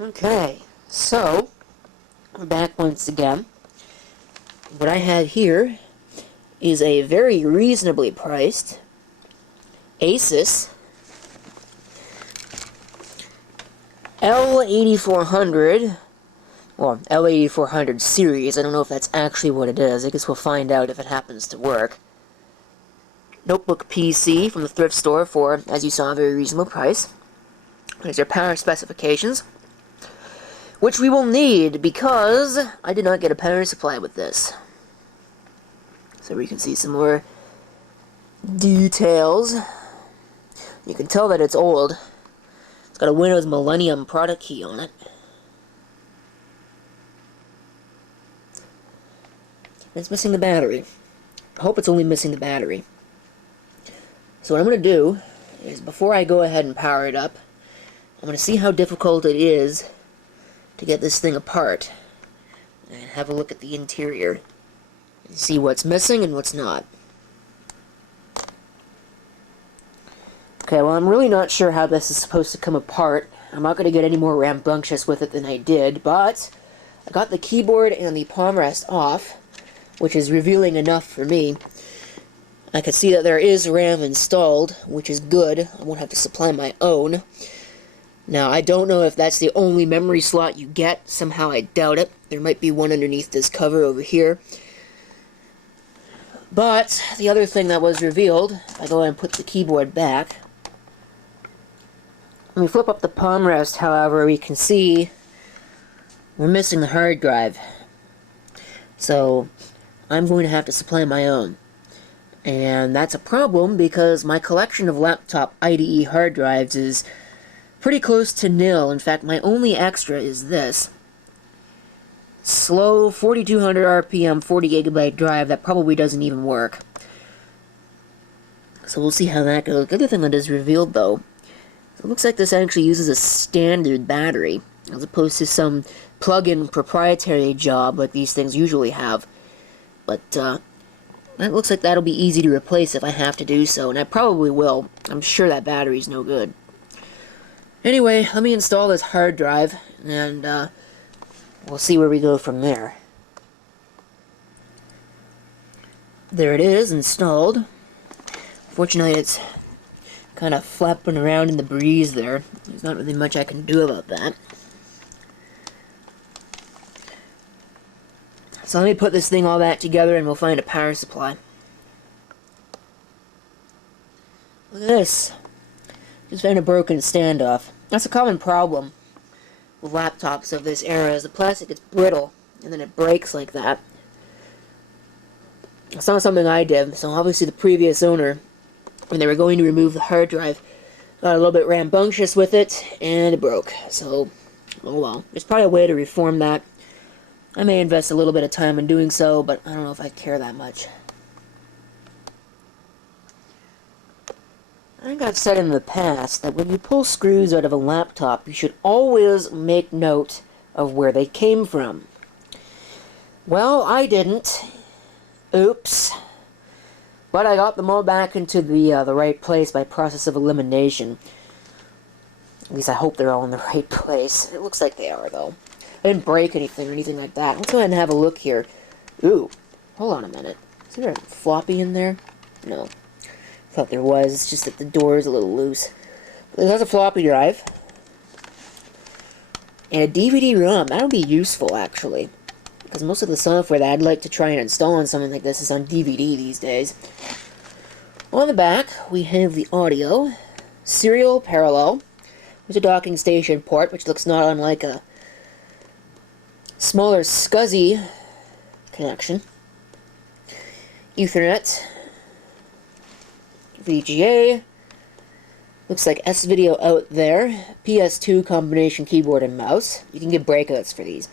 Okay, so we're back once again. What I have here is a very reasonably priced Asus L8400, or L8400 series. I don't know if that's actually what it is. I guess we'll find out if it happens to work. Notebook PC from the thrift store for, as you saw, a very reasonable price. There's your power specifications, which we will need because I did not get a power supply with this. So we can see some more details. You can tell that it's old. It's got a Windows Millennium product key on it. And it's missing the battery. I hope it's only missing the battery. So what I'm going to do is, before I go ahead and power it up, I'm going to see how difficult it is to get this thing apart. And have a look at the interior. And see what's missing and what's not. Okay, well, I'm really not sure how this is supposed to come apart. I'm not going to get any more rambunctious with it than I did, but I got the keyboard and the palm rest off, which is revealing enough for me. I can see that there is RAM installed, which is good. I won't have to supply my own. Now, I don't know if that's the only memory slot you get. Somehow I doubt it. There might be one underneath this cover over here. But the other thing that was revealed, if I go ahead and put the keyboard back, when we flip up the palm rest, however, we can see we're missing the hard drive. So I'm going to have to supply my own. And that's a problem because my collection of laptop IDE hard drives is pretty close to nil. In fact, my only extra is this slow 4200 RPM 40 gigabyte drive that probably doesn't even work. So we'll see how that goes. The other thing that is revealed, though, it looks like this actually uses a standard battery, as opposed to some plug-in proprietary job like these things usually have. But that looks like that'll be easy to replace if I have to do so, and I probably will. I'm sure that battery's no good. Anyway, let me install this hard drive, and we'll see where we go from there. There it is, installed. Fortunately, it's kind of flapping around in the breeze there. There's not really much I can do about that. So let me put this thing all back together and we'll find a power supply. Look at this. Just found a broken standoff. That's a common problem with laptops of this era, is the plastic is brittle and then it breaks like that. It's not something I did, so obviously the previous owner, when they were going to remove the hard drive, got a little bit rambunctious with it, and it broke. So, oh well. There's probably a way to reform that. I may invest a little bit of time in doing so, but I don't know if I care that much. I think I've said in the past that when you pull screws out of a laptop, you should always make note of where they came from. Well, I didn't. Oops. But I got them all back into the right place by process of elimination. At least I hope they're all in the right place. It looks like they are, though. I didn't break anything or anything like that. Let's go ahead and have a look here. Ooh, hold on a minute. Is there a floppy in there? No. I thought there was. It's just that the door is a little loose. But there's a floppy drive. And a DVD-ROM. That'll be useful, actually. Because most of the software that I'd like to try and install on something like this is on DVD these days. On the back, we have the audio. Serial parallel. There's a docking station port, which looks not unlike a smaller SCSI connection. Ethernet. VGA. Looks like S-Video out there. PS2 combination keyboard and mouse. You can get breakouts for these,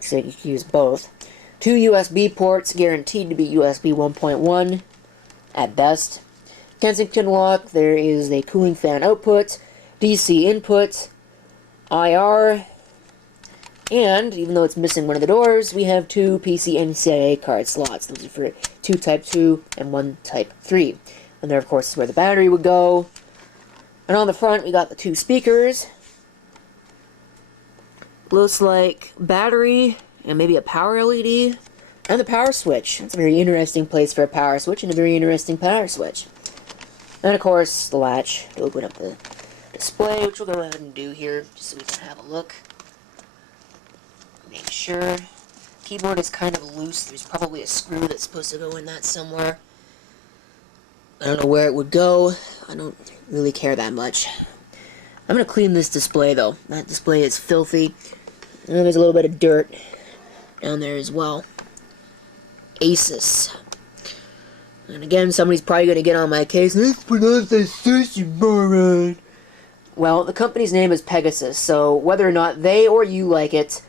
so you can use both. 2 USB ports, guaranteed to be USB 1.1 at best. Kensington lock. There is a cooling fan output, DC input, IR, and even though it's missing one of the doors, we have 2 PCNCIA card slots. Those are for 2 Type 2 and 1 Type 3. And there, of course, is where the battery would go. And on the front, we got the 2 speakers. Looks like battery and maybe a power LED and the power switch. That's a very interesting place for a power switch and a very interesting power switch. And of course, the latch to open up the display, which we'll go ahead and do here just so we can have a look. Make sure. Keyboard is kind of loose. There's probably a screw that's supposed to go in that somewhere. I don't know where it would go. I don't really care that much. I'm going to clean this display though. That display is filthy. And there's a little bit of dirt down there as well. Asus. And again, somebody's probably going to get on my case. It's pronounced Asus, you moron. Well, the company's name is Pegasus, so whether or not they or you like it,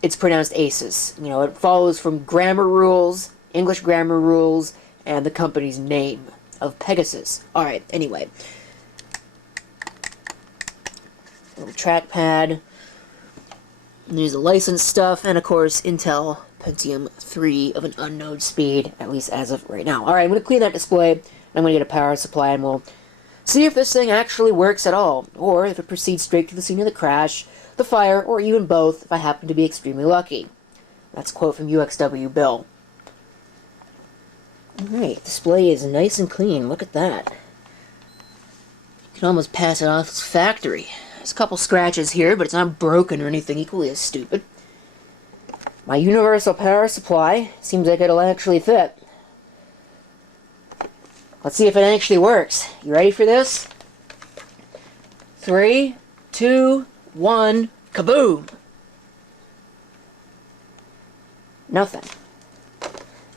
it's pronounced Asus. You know, it follows from grammar rules, English grammar rules, and the company's name of Pegasus. Alright, anyway. Little trackpad. There's the license stuff, and of course, Intel Pentium 3 of an unknown speed, at least as of right now. Alright, I'm going to clean that display, and I'm going to get a power supply, and we'll see if this thing actually works at all, or if it proceeds straight to the scene of the crash, the fire, or even both, if I happen to be extremely lucky. That's a quote from UXW Bill. Alright, display is nice and clean. Look at that. You can almost pass it off as factory. There's a couple scratches here, but it's not broken or anything equally as stupid. My universal power supply seems like it'll actually fit. Let's see if it actually works. You ready for this? 3, 2, 1, kaboom! Nothing.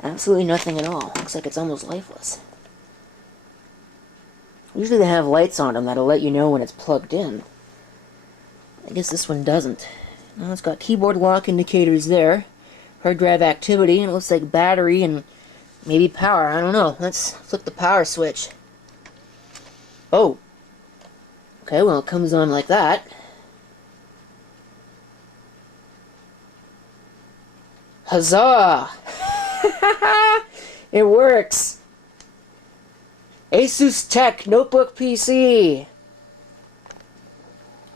Absolutely nothing at all. Looks like it's almost lifeless. Usually they have lights on them that'll let you know when it's plugged in. I guess this one doesn't. Now it's got keyboard lock indicators there, hard drive activity, and it looks like battery and maybe power. I don't know. Let's flip the power switch. Oh. Okay, well it comes on like that. Huzzah! It works! Asus Tech Notebook PC!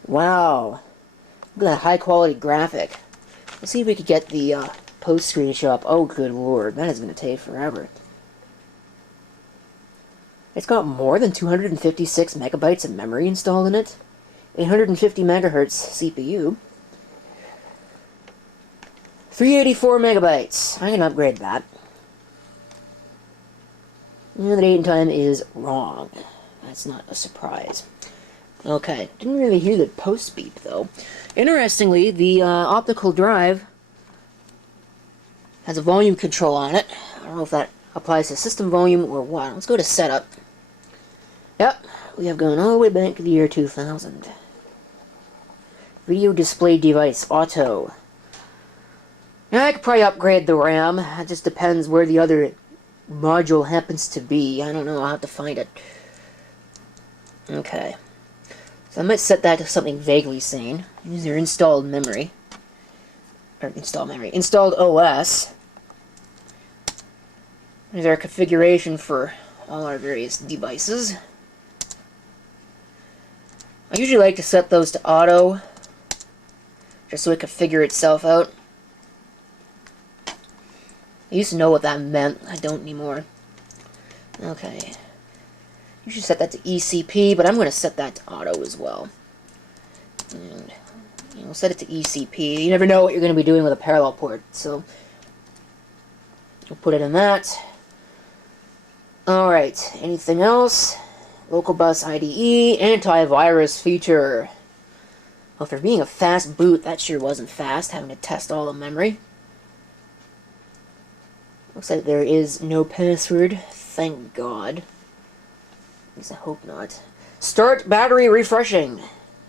Wow. Look at that high quality graphic. Let's see if we could get the post screen to show up. Oh good lord, that is going to take forever. It's got more than 256 megabytes of memory installed in it. 850 megahertz CPU. 384 megabytes. I can upgrade that. And the date and time is wrong. That's not a surprise. Okay, didn't really hear the post beep though. Interestingly, the optical drive has a volume control on it. I don't know if that applies to system volume or what. Let's go to setup. Yep, we have gone all the way back to the year 2000. Video display device, auto. Now I could probably upgrade the RAM. It just depends where the other module happens to be. I don't know, I'll have to find it. Okay. So I might set that to something vaguely sane. Use your installed memory. Or installed OS. There's our configuration for all our various devices. I usually like to set those to auto, just so it can figure itself out. I used to know what that meant. I don't anymore. Okay. You should set that to ECP, but I'm going to set that to auto as well. And we'll set it to ECP. You never know what you're going to be doing with a parallel port, so we'll put it in that. Alright, anything else? Local bus IDE, antivirus feature. Well, for being a fast boot, that sure wasn't fast, having to test all the memory. Looks like there is no password, thank God. At least I hope not. Start battery refreshing.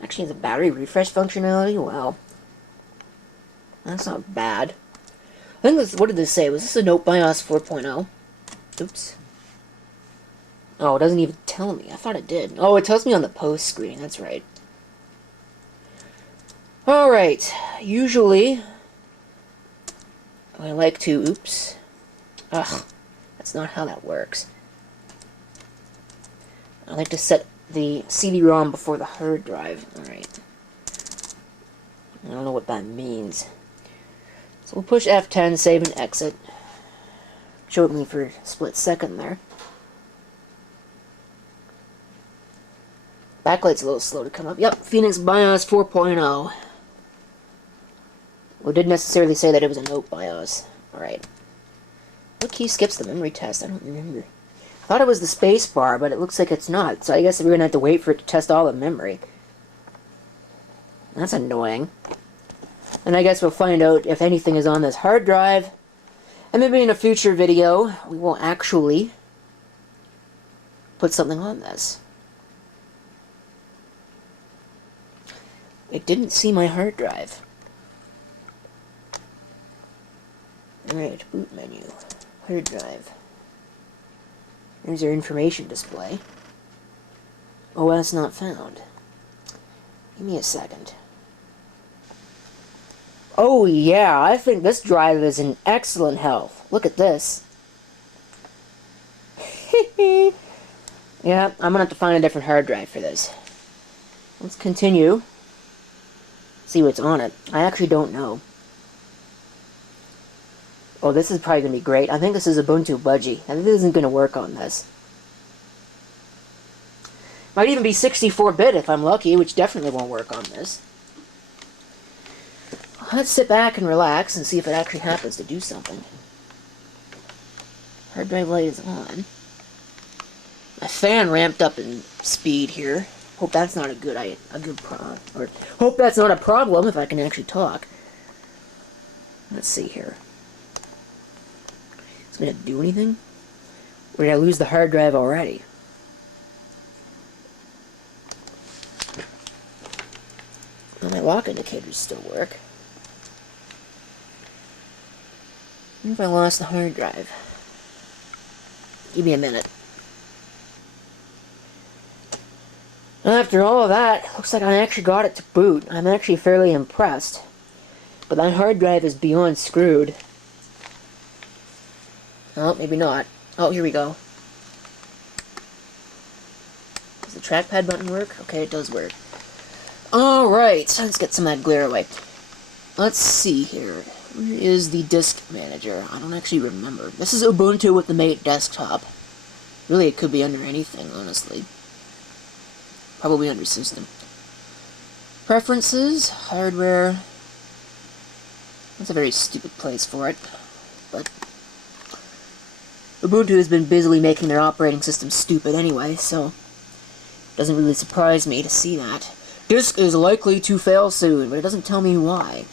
Actually, has a battery refresh functionality? Wow. That's not bad. I think this, what did this say? Was this a Note BIOS 4.0? Oops. Oh, it doesn't even tell me. I thought it did. Oh, it tells me on the post screen. That's right. Alright. Usually, I like to... Oops. Ugh. That's not how that works. I like to set the CD-ROM before the hard drive. Alright. I don't know what that means. So we'll push F10, save and exit. Showed me for a split second there. Backlight's a little slow to come up. Yep, Phoenix BIOS 4.0. Well, it didn't necessarily say that it was a Note BIOS. Alright. What key skips the memory test? I don't remember. I thought it was the space bar, but it looks like it's not. So I guess we're going to have to wait for it to test all the memory. That's annoying. And I guess we'll find out if anything is on this hard drive. And maybe in a future video, we will actually put something on this. It didn't see my hard drive. Alright, boot menu. Hard drive. There's your information display. OS not found. Give me a second. Oh yeah, I think this drive is in excellent health. Look at this. Yeah, I'm gonna have to find a different hard drive for this. Let's continue. See what's on it. I actually don't know. Oh, this is probably going to be great. I think this is Ubuntu Budgie. I think this isn't going to work on this. Might even be 64-bit if I'm lucky, which definitely won't work on this. Let's sit back and relax and see if it actually happens to do something. Hard drive light is on. My fan ramped up in speed here. Hope that's not hope that's not a problem if I can actually talk. Let's see here. Is it going to do anything? Or did I lose the hard drive already? Well, my lock indicators still work. What if I lost the hard drive? Give me a minute. After all of that, looks like I actually got it to boot. I'm actually fairly impressed. But that hard drive is beyond screwed. Oh, maybe not. Oh, here we go. Does the trackpad button work? Okay, it does work. Alright, let's get some of that glare away. Let's see here. Where is the disk manager? I don't actually remember. This is Ubuntu with the Mate desktop. Really, it could be under anything, honestly. Probably under system. Preferences, hardware. That's a very stupid place for it. But Ubuntu has been busily making their operating system stupid anyway, so it doesn't really surprise me to see that. Disk is likely to fail soon, but it doesn't tell me why.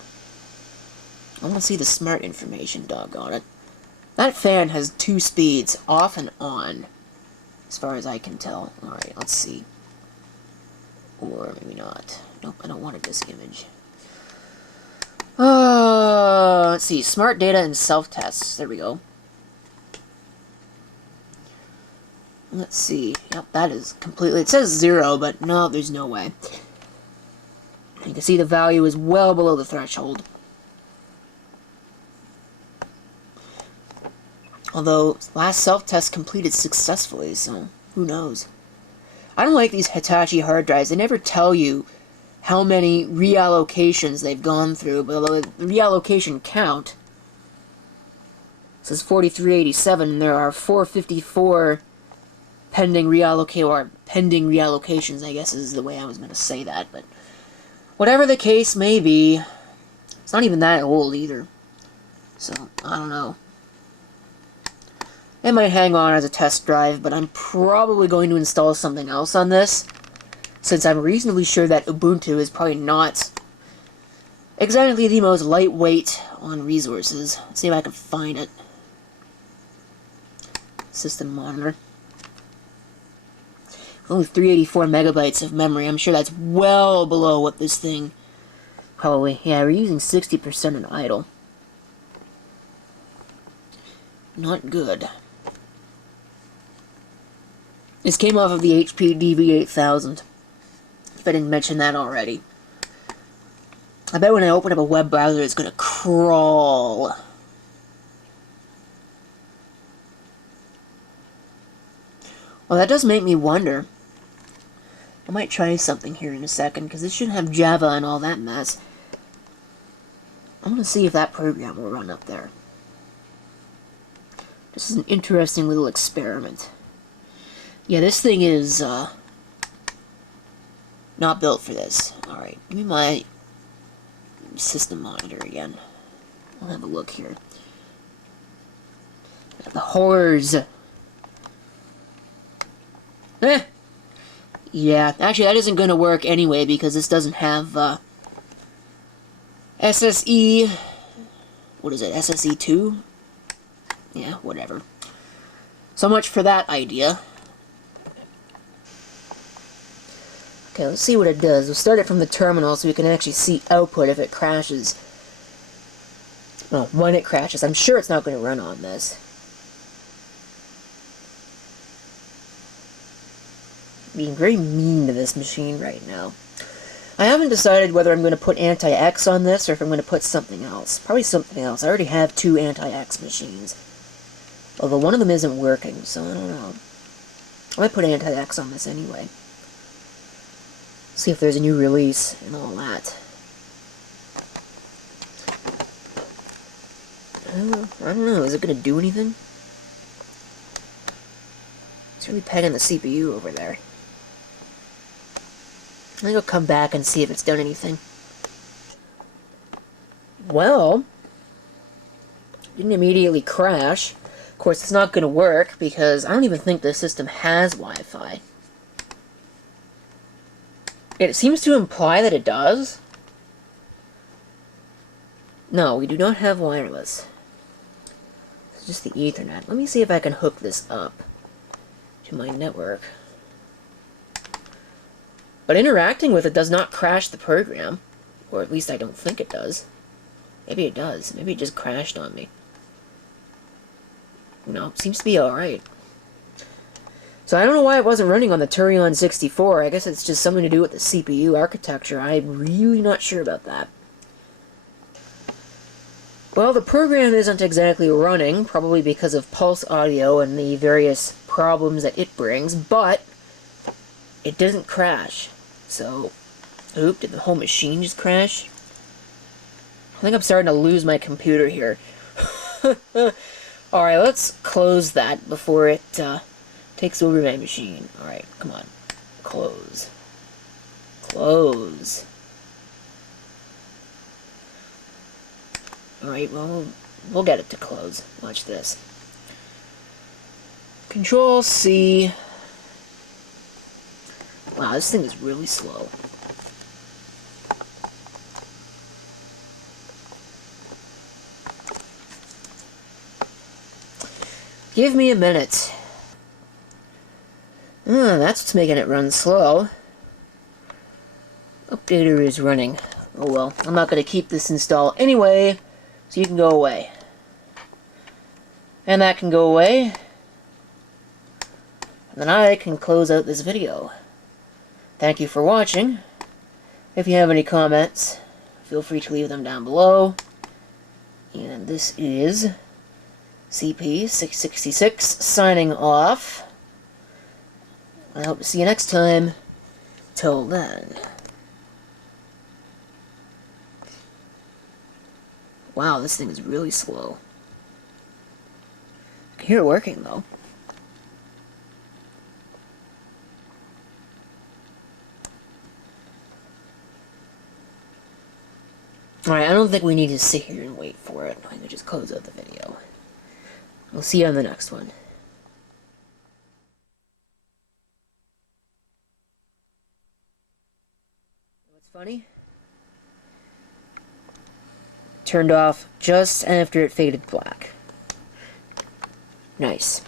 I want to see the smart information, doggone it. That fan has 2 speeds, off and on, as far as I can tell. Alright, let's see. Or maybe not. Nope, I don't want a disk image. Let's see. Smart data and self-tests. There we go. Let's see. Yep, that is completely... It says 0, but no, there's no way. You can see the value is well below the threshold. Although, last self-test completed successfully, so who knows. I don't like these Hitachi hard drives. They never tell you how many reallocations they've gone through, but although the reallocation count says 4387, and there are 454 pending reallocations, I guess is the way I was going to say that, but whatever the case may be, it's not even that old either. So, I don't know. It might hang on as a test drive, but I'm probably going to install something else on this, since I'm reasonably sure that Ubuntu is probably not exactly the most lightweight on resources. Let's see if I can find it. System monitor. Only 384 megabytes of memory. I'm sure that's well below what this thing probably... Yeah, we're using 60% in idle. Not good. This came off of the HP DV8000, if I didn't mention that already. I bet when I open up a web browser, it's going to crawl. Well, that does make me wonder. I might try something here in a second, because this should have Java and all that mess. I'm gonna see if that program will run up there. This is an interesting little experiment. Yeah, this thing is not built for this. Alright, give me my system monitor again. I'll have a look here. The horrors. Yeah, actually that isn't going to work anyway because this doesn't have SSE. What is it? SSE 2? Yeah, whatever. So much for that idea. Okay, let's see what it does. We'll start it from the terminal so we can actually see output if it crashes. Well, when it crashes. I'm sure it's not going to run on this. Being very mean to this machine right now. I haven't decided whether I'm going to put anti-X on this or if I'm going to put something else. Probably something else. I already have 2 anti-X machines. Although one of them isn't working, so I don't know. I might put anti-X on this anyway. See if there's a new release and all that. I don't know. Is it going to do anything? It's really pegging the CPU over there. I think I'll come back and see if it's done anything. Well, it didn't immediately crash. Of course, it's not going to work because I don't even think this system has Wi-Fi. It seems to imply that it does. No, we do not have wireless. It's just the Ethernet. Let me see if I can hook this up to my network. But interacting with it does not crash the program. Or at least I don't think it does. Maybe it does. Maybe it just crashed on me. No, it seems to be alright. So I don't know why it wasn't running on the Turion 64. I guess it's just something to do with the CPU architecture. I'm really not sure about that. Well, the program isn't exactly running, probably because of pulse audio and the various problems that it brings, but it doesn't crash. So, oop, did the whole machine just crash? I think I'm starting to lose my computer here. Alright, let's close that before it takes over my machine. Alright, come on. Close. Close. Alright, well, we'll get it to close. Watch this. Control C. Wow, this thing is really slow. Give me a minute. That's what's making it run slow. Updater is running. Oh well, I'm not going to keep this installed anyway, so you can go away. And that can go away. And then I can close out this video. Thank you for watching. If you have any comments, feel free to leave them down below. And this is CP666 signing off. I hope to see you next time. Till then. Wow, this thing is really slow. I can hear it working though. Alright, I don't think we need to sit here and wait for it. I can just close out the video. We'll see you on the next one. What's funny? Turned off just after it faded black. Nice.